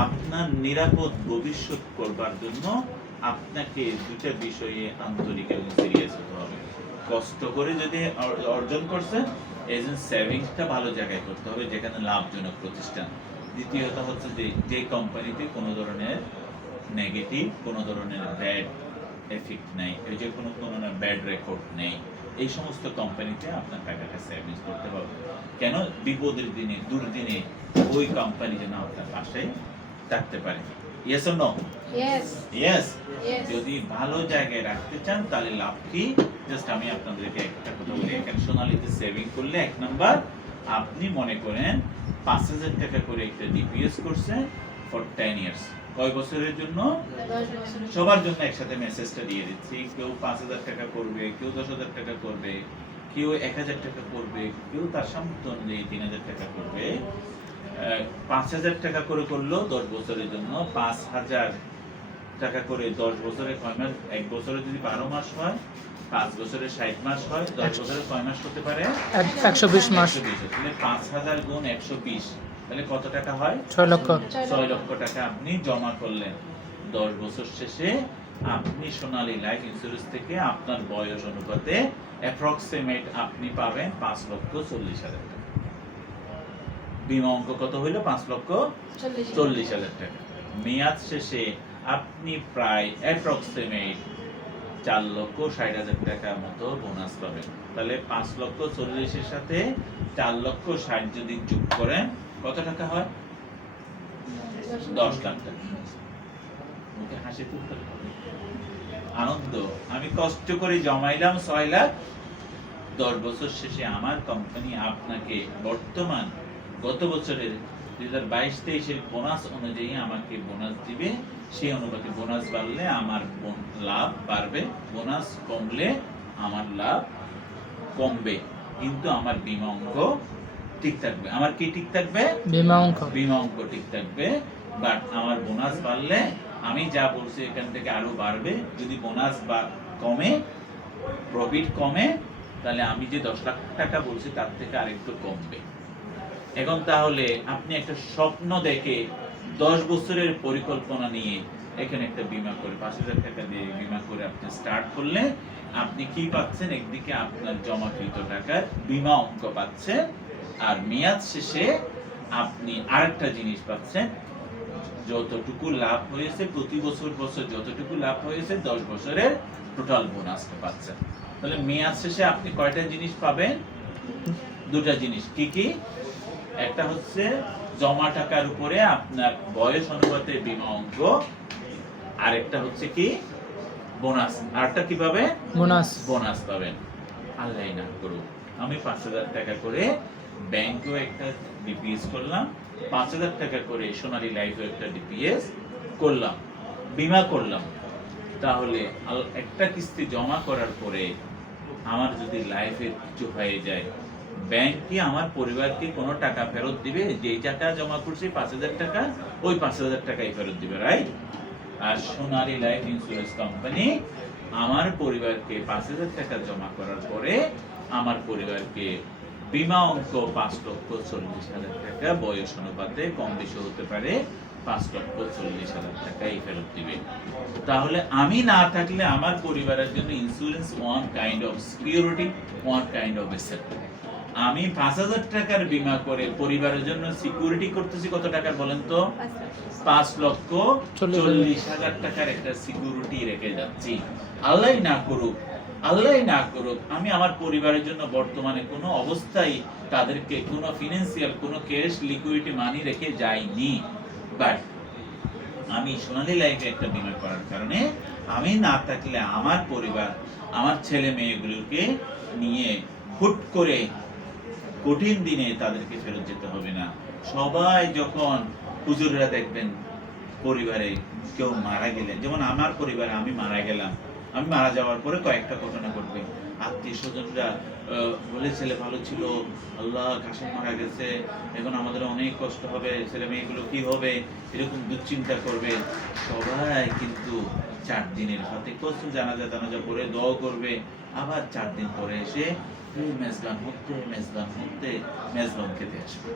আপনার নিরাপদ ভবিষ্যৎ করবার জন্য আপনাকে দুটা বিষয়ে আন্তরিক এবং সিরিয়াস হতে হবে। কষ্ট করে যদি অর্জন করছে এই জন্য সেভিংসটা ভালো জায়গায় করতে হবে, যেখানে লাভজনক প্রতিষ্ঠান। দ্বিতীয়ত হচ্ছে যে যে কোম্পানিতে কোনো ধরনের নেগেটিভ কোনো ধরনের ব্যাড এফেক্ট নেই এই যে কোনো কোনো ব্যাড রেকর্ড নেই, এই সমস্ত কোম্পানিতে আপনার টাকাটা সেভিংস করতে হবে। কেন? বিপদের দিনে, দুর্দিনে ওই কোম্পানি যেন আপনার পাশে থাকতে পারে। Yes no. ইয়েস যদি ভালো জায়গায় রাখতে চান তাহলে লাভ কি? জাস্ট আমি আপনাদেরকে একটা কথা বলি এখানে সোনালিতে সেভিং করলে এক নাম্বার আপনি মনে করেন পাঁচ হাজার টাকা করে একটা ডিপিএস করছে ফর টেন ইয়ার্স কয় বছরের জন্য? সবার জন্য একসাথে মেসেজটা দিয়ে দিচ্ছি। কেউ পাঁচ হাজার টাকা করবে কেউ দশ হাজার টাকা করবে। কেউ এক হাজার টাকা করবে কেউ তার সামর্থ্য অনুযায়ী তিন হাজার টাকা করবে। পাঁচ হাজার টাকা করে করল দশ বছরের জন্য পাঁচ হাজার টাকা করে দশ বছরে কয় মাস এক বছরে যদি বারো মাস হয় পাঁচ বছরে ষাট মাস হয় দশ বছরে কয় মাস হতে পারে? একশো বিশ মাস। তাহলে পাঁচ হাজার গুণ একশো বিশ তাহলে কত টাকা হয়? ছয় লক্ষ। ছয় ছয় লক্ষ টাকা আপনি জমা করলেন। দশ বছর শেষে আপনি সোনালী লাইফ ইন্স্যুরেন্স থেকে আপনার বয়স অনুপাতে অ্যাপ্রক্সিমেট আপনি পাবেন পাঁচ লক্ষ চল্লিশ হাজার টাকা। বিমা অঙ্ক কত হইল? পাঁচ লক্ষ চল্লিশ। হাজার টাকা। মেয়াদ শেষে আপনি প্রায় অ্যাপ্রক্সিমেট চার লক্ষ ষাট হাজার টাকার মতো বোনাস পাবেন। তাহলে পাঁচ লক্ষ চল্লিশের সাথে চার লক্ষ ষাট যদি যোগ করেন কত টাকা হয়? দশ লাখ টাকা। মুখে হাসি তুলতে হবে। আনন্দ আমি কষ্ট করে জমাইলাম ছয় লাখ। দশ বছর শেষে আমার কোম্পানি আপনাকে বর্তমান গত বছরের দুই হাজার বাইশ তেইশের বোনাস অনুযায়ী আমাকে বোনাস দিবে। সেই অনুপাতে বোনাস বাড়লে আমার লাভ বাড়বে। বোনাস কমলে আমার লাভ কমবে। কিন্তু আমার বিমা অঙ্ক ঠিক থাকবে। আমার কি ঠিক থাকবে? বিমা অঙ্ক। বিমা অঙ্ক ঠিক থাকবে। বাট আমার বোনাস বাড়লে আমি যা বলছি এখান থেকে আরও বাড়বে। যদি বোনাস বা কমে প্রফিট কমে, তাহলে আমি যে দশ লাখ টাকা বলছি তার থেকে আরেকটু কমবে। এখন তাহলে আপনি একটা স্বপ্ন দেখে দশ বছরের পরিকল্পনা নিয়ে এখানে একটা বিমা করে, পাঁচ হাজার টাকা দিয়ে বিমা করে আপনি স্টার্ট করলে আপনি কি পাচ্ছেন? একদিকে আপনার জমাকৃত টাকার বিমা অঙ্ক পাচ্ছেন, আর মেয়াদ শেষে আপনি আরেকটা জিনিস পাচ্ছেন যতটুকু লাভ হয়েছে প্রতি বছর বছর যতটুকু লাভ হয়েছে দশ বছরের টোটাল বোনাসটা পাচ্ছেন। তাহলে মেয়াদ শেষে আপনি কয়টা জিনিস পাবেন? দুটা জিনিস। কি কি? একটা হচ্ছে জমা টাকার উপরে আপনার বয়স অনুপাতে বিমা অঙ্ক। আরেকটা হচ্ছে কি? বোনাস আরেকটা কি পাবে বোনাস বোনাস পাবেন। আল্লাহ না করুক। আমি পাঁচ হাজার টাকা করে ব্যাংকেও একটা ডিপিএস করলাম, পাঁচ হাজার টাকা করে সোনালী লাইফেও একটা ডিপিএস করলাম, বিমা করলাম। তাহলে একটা কিস্তি জমা করার পরে আমার যদি লাইফে কিছু হয়ে যায় ব্যাংক কি আমার পরিবারকে কোনো টাকা ফেরত দিবে? যেই টাকা জমা করছি পাঁচ হাজার টাকা, ওই পাঁচ হাজার টাকাই ফেরত দিবে রাইট আর সোনালী লাইফ ইন্স্যুরেন্স কোম্পানি আমার পরিবারকে পাঁচ হাজার টাকা জমা করার পরে আমার পরিবারকে বিমা অঙ্ক পাঁচ লক্ষ চল্লিশ হাজার টাকা। বয়স অনুপাতে কম বেশি হতে পারে পাঁচ লক্ষ চল্লিশ হাজার টাকাই ফেরত দিবে। তাহলে আমি না থাকলে আমার পরিবারের জন্য insurance one kind of security one kind of asset আমি পাঁচ হাজার টাকার বিমা করে পরিবারের জন্য সিকিউরিটি করতেছি কত টাকার বলেন তো? পাঁচ লক্ষ চল্লিশ হাজার। চল্লিশ হাজার টাকার একটা সিকিউরিটি রেখে যাচ্ছি। আল্লাহ না করুক আল্লাহ না করুক, আমি আমার পরিবারের জন্য বর্তমানে কোনো অবস্থায় তাদেরকে কোনো ফিনান্সিয়াল কোনো ক্যাশ লিকুইডিটি মানি রেখে যাইনি। বাট আমি সোনালী লাইফে একটা বিমা করার কারণে আমি না থাকলে আমার পরিবার, আমার ছেলে মেয়েগুলোকে নিয়ে হুট করে কঠিন দিনে তাদেরকে ফেরত যেতে হবে না। সবাই যখন হুজুররা দেখবেন পরিবারে কেউ মারা গেলেন, যেমন আমার পরিবারে, আমি মারা গেলাম। আমি মারা যাওয়ার পরে কয়েকটা ঘটনা ঘটবে। আত্মীয় স্বজনরা বলে ছেলে ভালো ছিল, আল্লাহ কাশিম মারা গেছে, এখন আমাদের অনেক কষ্ট হবে, ছেলে মেয়েগুলো কি হবে, এরকম দুশ্চিন্তা করবে। সবাই কিন্তু চার দিনের হাতে কষ্ট জানাজা টানাজা করে দোয়া করবে। আবার চার দিন পরে এসে এই মেজবান হতে মেজবান হতে মেজবান খেতে আসবে।